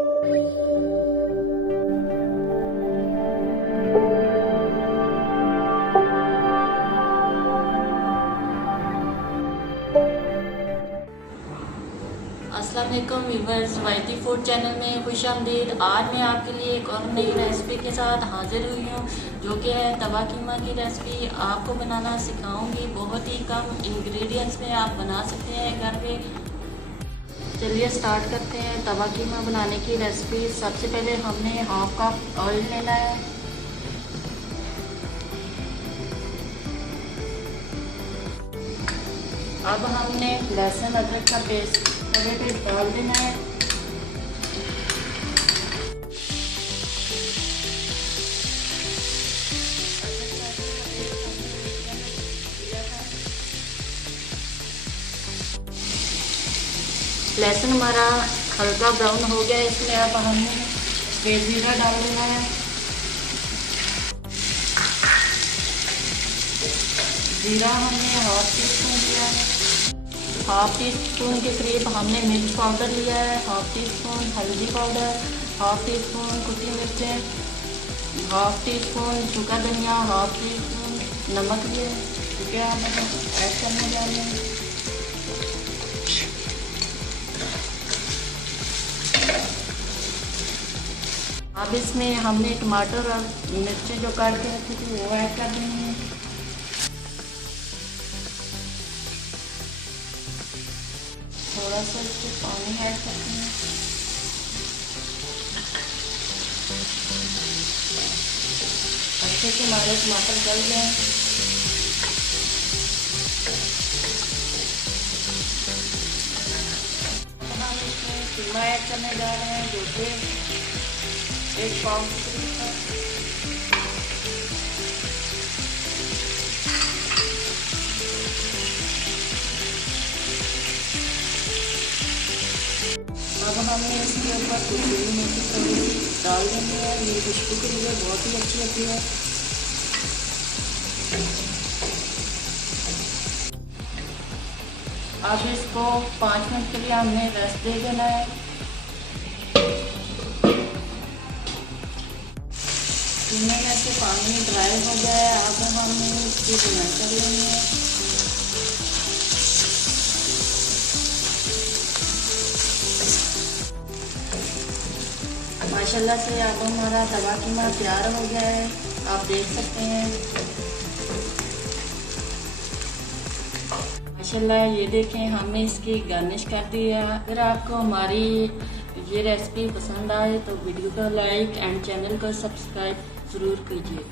अस्सलाम वालेकुम व्यूवर्स, वाइटी food channel में खुश आमदीद। आज मैं आपके लिए एक और नई रेसिपी के साथ हाजिर हुई हूँ, जो कि है तवा कीमा की रेसिपी। आपको बनाना सिखाऊंगी। बहुत ही कम इंग्रेडिएंट्स में आप बना सकते हैं घर पे। चलिए स्टार्ट करते हैं तवा कीमा बनाने की रेसिपी। सबसे पहले हमने हाफ कप ऑयल लेना है। अब हमने लहसुन अदरक का पेस्ट तवे पे डाल देना है। लहसुन हमारा हल्का ब्राउन हो गया है, इसमें अब हमने तेज जीरा डाल देना है। जीरा हमने हाफ टी स्पून दिया है। हाफ टी स्पून के करीब हमने मिर्च पाउडर लिया है। हाफ टी स्पून हल्दी पाउडर, हाफ टी स्पून कुटी मिर्चें, हाफ टी स्पून सूखा धनिया, हाफ टी स्पून नमक लिए, ठीक है, हम ऐड करने जा रहे हैं। अब इसमें हमने टमाटर और मिर्चें जो काट के रखी थी वो ऐड कर देंगे। थोड़ा सा इसमें पानी ऐड करते हैं। अच्छे से हमारे टमाटर गल जाए। हम इसमें कीमा ऐड करने जा रहे हैं, जो कि 1 पाउंड का। अब हमने इसके ऊपर कसूरी मेथी थोड़ी सी डाल देंगे। ये खुशबू के लिए बहुत ही अच्छी होती है। अब इसको 5 मिनट के लिए हमने रेस्ट दे देना है। कीमे में से पानी ड्राई हो गया है। अब हम इसकी बुनाई कर लेंगे। माशाल्लाह से अब हमारा तवा कीमा तैयार हो गया है, आप देख सकते हैं। माशाल्लाह ये देखें, हमने इसकी गार्निश कर दिया। अगर आपको हमारी ये रेसिपी पसंद आए तो वीडियो को लाइक एंड चैनल को सब्सक्राइब ज़रूर कीजिए।